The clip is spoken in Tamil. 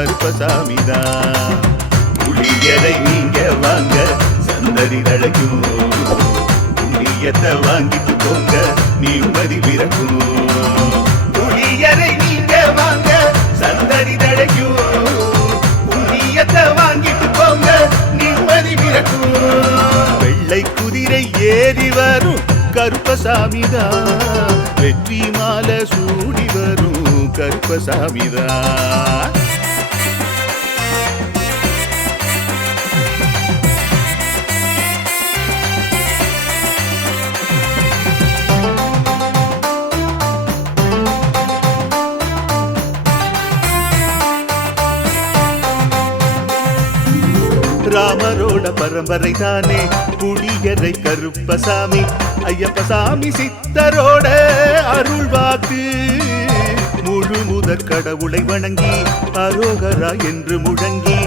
கருப்பசாமிதான். புளியரை நீங்க வாங்க சந்ததி தழைக்கும், புண்ணியத்தை வாங்கிட்டு போங்க நிம்மதி பிறக்கும். புளியரை நீங்க வாங்க சந்ததி தழைக்கும், புண்ணியத்தை வாங்கிட்டு போங்க நிம்மதி பிறக்கும். வெள்ளை குதிரை ஏறி வரும் கருப்பசாமிதான், வெற்றி மாலை சூடி வரும் கருப்பசாமிதான். ராமரோட பரம்பரை தானே புளியரை கருப்பசாமி, ஐயப்பசாமி சித்தரோட அருள்வாக்கு. முழு முதற் கடவுளை வணங்கி அரோகரா என்று முழங்கி